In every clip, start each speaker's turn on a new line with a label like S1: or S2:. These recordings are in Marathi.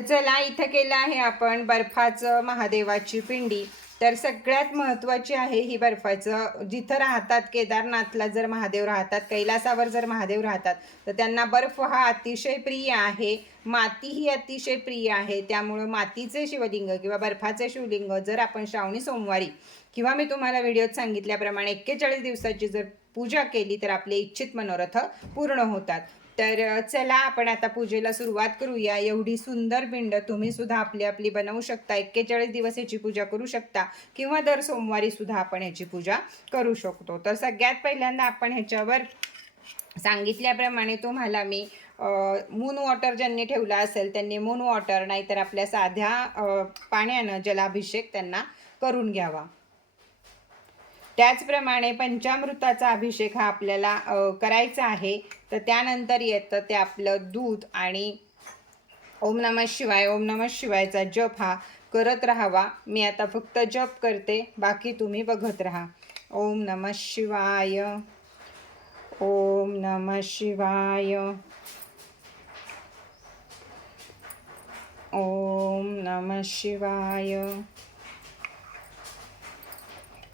S1: चला इथं केलं आहे आपण बर्फाचं महादेवाची पिंडी. तर सगळ्यात महत्त्वाची आहे ही बर्फाचं. जिथं राहतात केदारनाथला जर महादेव राहतात कैलासावर जर महादेव राहतात तर त्यांना बर्फ हा अतिशय प्रिय आहे. माती ही अतिशय प्रिय आहे. त्यामुळं मातीचे शिवलिंग किंवा बर्फाचे शिवलिंग जर आपण श्रावणी सोमवारी किंवा मी तुम्हाला व्हिडिओत सांगितल्याप्रमाणे एक्केचाळीस दिवसाची जर पूजा केली तर आपले इच्छित मनोरथ पूर्ण होतात. तर चला आपण आता पूजेला सुरुवात करूया. एवढी सुंदर पिंड तुम्ही सुद्धा आपली आपली बनवू शकता. एक्केचाळीस दिवस याची पूजा करू शकता किंवा दर सोमवारी सुद्धा आपण ह्याची पूजा करू शकतो. तर सगळ्यात पहिल्यांदा आपण ह्याच्यावर सांगितल्याप्रमाणे तुम्हाला मी मून वॉटर ज्यांनी ठेवला असेल त्यांनी मून वॉटर नाहीतर आपल्या साध्या पाण्यानं जलाभिषेक त्यांना करून घ्यावा. त्याचप्रमाणे पंचामृताचा अभिषेक हा आपल्याला करायचा आहे. तर त्यानंतर येतं ते आपलं दूध आणि ओम नमः शिवाय ओम नमः शिवायचा जप हा. करत राहावा. मी आता फक्त जप करते. बाकी तुम्ही बघत राहा. ओम नमः शिवाय. ओम नमः शिवाय. ओम नमः शिवाय.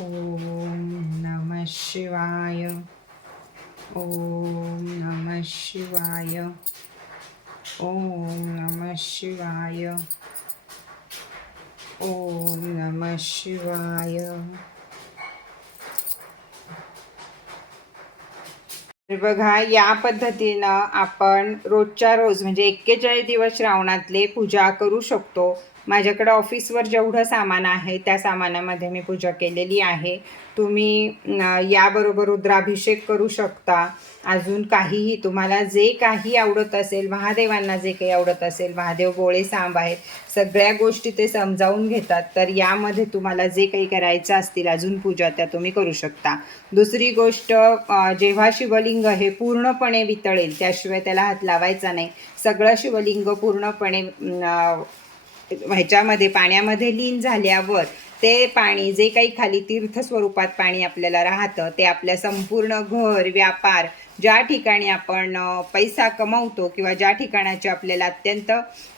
S1: ओम नम शिवाय। ओम नम शिवाय। ओम नम शिवाय। ओम नम शिवाय। बघा या पद्धतीनं आपण रोजच्या रोज म्हणजे एक्केचाळीस दिवस श्रावणातले पूजा करू शकतो. माझ्याकडं ऑफिसवर जेवढं सामान आहे त्या सामानामध्ये मी पूजा केलेली आहे. तुम्ही याबरोबर रुद्राभिषेक करू शकता. अजून काहीही तुम्हाला जे काही आवडत असेल महादेवांना जे काही आवडत असेल महादेव गोळे सांब आहेत सगळ्या गोष्टी ते समजावून घेतात. तर यामध्ये तुम्हाला जे काही करायचं असतील अजून पूजा त्या तुम्ही करू शकता. दुसरी गोष्ट जेव्हा शिवलिंग हे पूर्णपणे वितळेल त्याशिवाय त्याला हात लावायचा नाही. सगळं शिवलिंग पूर्णपणे ह्याच्यामध्ये पाण्यामध्ये लीन झाल्यावर ते पाणी जे काही खाली तीर्थ स्वरूपात पाणी आपल्याला राहतं ते आपल्या संपूर्ण घर व्यापार ज्या ठिकाणी आपण पैसा कमवतो किंवा ज्या ठिकाणाची आपल्याला अत्यंत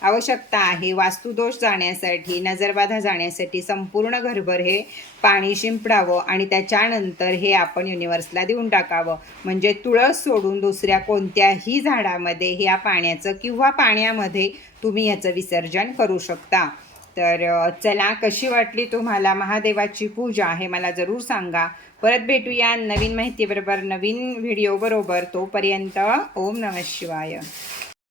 S1: आवश्यकता आहे वास्तुदोष जाण्यासाठी नजरबाधा जाण्यासाठी संपूर्ण घरभर हे पाणी शिंपडावं आणि त्याच्यानंतर हे आपण युनिव्हर्सला देऊन टाकावं. म्हणजे तुळस सोडून दुसऱ्या कोणत्याही झाडामध्ये ह्या पाण्याचं किंवा पाण्यामध्ये तुम्ही याचं विसर्जन करू शकता. तर चला कशी वाटली तुम्हाला महादेवाची पूजा हे मला जरूर सांगा. परत भेटूया नवीन माहितीबरोबर नवीन व्हिडिओबरोबर तोपर्यंत ओम नम शिवाय.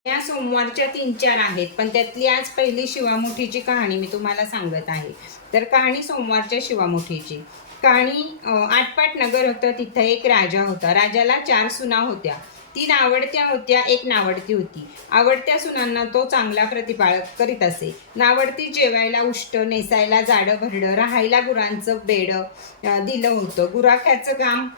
S1: या सोमवारच्या तीन चार आहेत पण त्यातली आज पहिली शिवामुठीची कहाणी मी तुम्हाला सांगत आहे. तर कहाणी सोमवारच्या शिवामुठीची कहाणी आटपाट नगर होतं तिथं एक राजा होता. राजाला चार सुना होत्या. ती नावडत्या होत्या एक नावडती होती. आवडत्या सुनांना तो चांगला प्रतिपाळ करीत असे. नावडती जेवायला उष्ट नेसायला जाडं भरडं राहायला गुरांचं बेड दिलं होतं. गुराख्याचं काम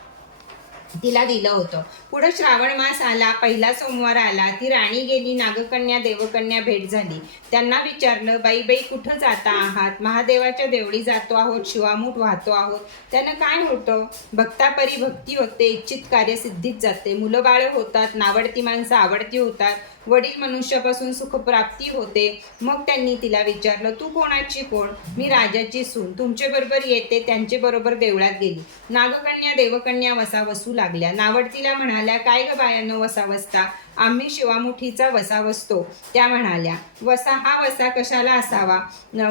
S1: तिला दिलं होतं. पुढं श्रावण मास आला पहिला सोमवार आला ती राणी गेली नागकन्या देवकन्या भेट झाली. त्यांना विचारलं बाई बाई कुठं जाता आहात? महादेवाच्या देवळी जातो आहोत शिवामूठ वाहतो आहोत. त्यानं काय होतं भक्तापरी भक्ती होते इच्छित कार्य सिद्धीत जाते. मुलं बाळ होतात नावडती माणसं आवडती होतात. वडील मनुष्यापासून सुखप्राप्ती होते. मग त्यांनी तिला विचारलं तू कोणाची कोण? मी राजाची सून. तुमचे बरोबर येते त्यांचे बरोबर देवळात गेली. नागकन्या देवकन्या वसा वसू लागल्या. नावडतीला म्हणाल्या काय ग बायानो वसावसता? आम्ही शिवामुठीचा वसा वसतो. त्या म्हणाल्या वसा हा वसा कशाला असावा?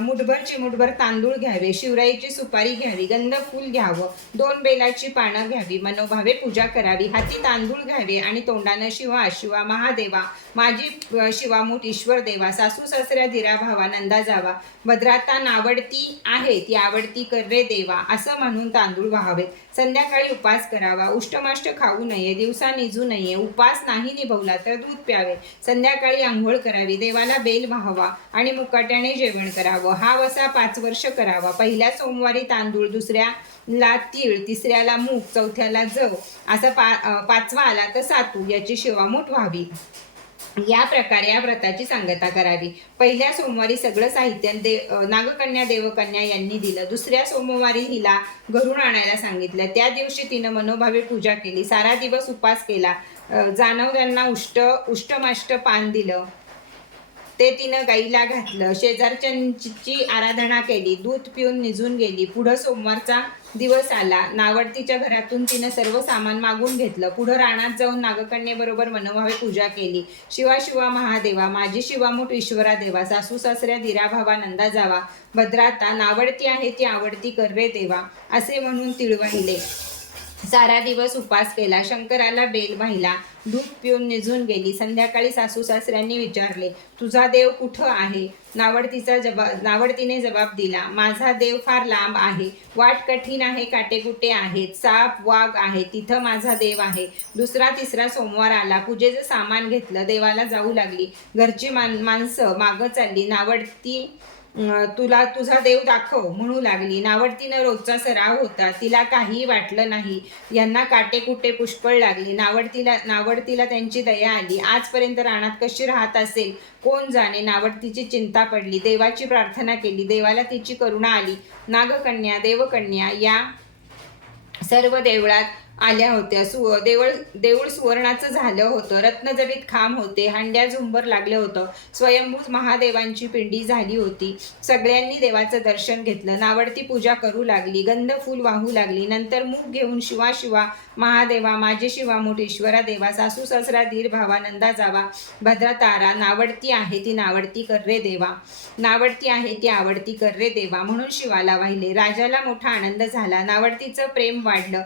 S1: मुठभर चिमुठभर तांदूळ घ्यावे शिवराईची सुपारी घ्यावी गंध फूल घ्यावं दोन बेलाची पानं घ्यावी मनोभावे पूजा करावी हाती तांदूळ घ्यावे आणि तोंडानं शिवा शिवा महादेवा माझी शिवामुठ शिवामूठ ईश्वर देवा सासू सासऱ्या धीरा भावा नंदा जावा भद्राता नावडती आहे ती आवडती कर रे देवा असं म्हणून तांदूळ व्हावेत. संध्याकाळी उपास करावा. उष्टमाष्ट खाऊ नये दिवसा निजू नये उपास नाही निभवला तर दूध प्यावे. संध्याकाळी आंघोळ करावी देवाला बेल व्हावा आणि मुकाट्याने जेवण करावं. हा वसा पाच वर्ष करावा. पहिल्या सोमवारी तांदूळ दुसऱ्याला तीळ तिसऱ्याला मूग चौथ्याला जव असा पा पाचवा आला तर सातू. याची शिवामूठ व्हावी. या प्रकारे या व्रताची सांगता करावी. पहिल्या सोमवारी सगळं साहित्य दे नागकन्या देवकन्या यांनी दिलं. दुसऱ्या सोमवारी हिला घरून आणायला सांगितलं. त्या दिवशी तिनं मनोभावे पूजा केली. सारा दिवस उपास केला. अं, उष्ट उष्टमाष्ट पान दिलं. ते तिनं गाईला घातलं. शेजारच्यांची आराधना केली. दूध पिऊन निजून गेली. पुढं सोमवारचा दिवस आला. नावडतीच्या घरातून तिनं सर्व सामान मागून घेतलं. पुढं रानात जाऊन नागकन्येबरोबर मनोभावे पूजा केली. शिवा शिवा महादेवा माझी शिवामूठ ईश्वरा देवा सासू सासऱ्या दिराभावा नंदा जावा. भद्राता नावडती आहे ती आवडती कर रे देवा असे म्हणून तिळवहिले सारा दिवस उपास केला. शंकराला बेल वाहिला. धूप पिऊन निजून गेली. संध्याकाळी सासू सासऱ्यांनी विचारले तुझा देव कुठं आहे? नावडतीचा जबाब नावडतीने जबाब दिला माझा देव फार लांब आहे. वाट कठीण आहे काटेकुटे आहेत. साप वाघ आहे. तिथं माझा देव आहे. दुसरा तिसरा सोमवार आला. पूजेचं सामान घेतलं. देवाला जाऊ लागली. घरची मान माणसं मागं चालली. नावडती तुला तुझा देव दाखव म्हणू लागली. नावडतीनं रोजचा सराव होता. तिला काहीही वाटलं नाही. यांना काटे कुटे पुष्कळ लागली. नावडतीला नावडतीला त्यांची दया आली. आजपर्यंत रानात कशी राहत असेल? कोण जाणे? नावडतीची चिंता पडली. देवाची प्रार्थना केली. देवाला तिची करुणा आली. नागकन्या देवकन्या या सर्व देवळात आल्या होत्या. सु देवळ देऊळ सुवर्णाचं झालं होतं. रत्नजडीत खांब होते. हांड्या झुंबर लागलं होतं. स्वयंभूत महादेवांची पिंडी झाली होती. सगळ्यांनी देवाचं दर्शन घेतलं. नावडती पूजा करू लागली. गंध फूल वाहू लागली. नंतर मूग घेऊन शिवा शिवा महादेवा माझे शिवा मोठेश्वरा देवा सासू ससरा धीर भावा नंदा जावा भद्रा तारा नावडती आहे ती नावडती कर रे देवा. नावडती आहे ती आवडती कर रे देवा. म्हणून शिवाला वाहिले. राजाला मोठा आनंद झाला. नावडतीचं प्रेम वाढलं.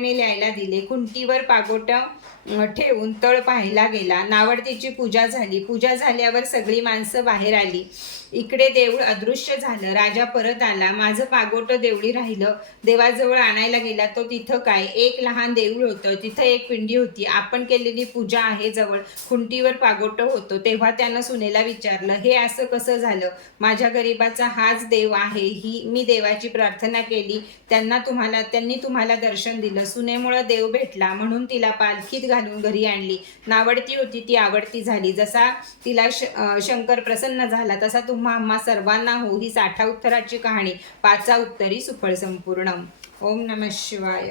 S1: दागदागिने लिहायला दिले. खुंटीवर पागोटं ठेवून तळ पाहायला गेला. नावडतीची पूजा झाली. पूजा झाल्यावर सगळी माणसं बाहेर आली. इकडे देऊळ अदृश्य झालं. राजा परत आला. माझं पागोट देवळी राहिलं. देवाजवळ आणायला गेला. तो तिथं काय? एक लहान देऊळ होतं. तिथं एक पिंडी होती. आपण केलेली पूजा आहे जवळ. खुंटीवर पागोट होतं. तेव्हा त्यानं सुनेला विचारलं हे असं कसं झालं? माझ्या गरीबाचा हाच देव आहे. ही मी देवाची प्रार्थना केली. त्यांना तुम्हाला त्यांनी तुम्हाला दर्शन दिलं. सुनेमुळं देव भेटला. म्हणून तिला पालखीत घालून घरी आणली. नावडती होती ती आवडती झाली. जसा तिला श शंकर प्रसन्न झाला तसा तुम्हा आम्हा सर्वांना हो ही साठा उत्तराची कहाणी. पाचा उत्तरी सुफळ संपूर्ण. ओम नम शिवाय.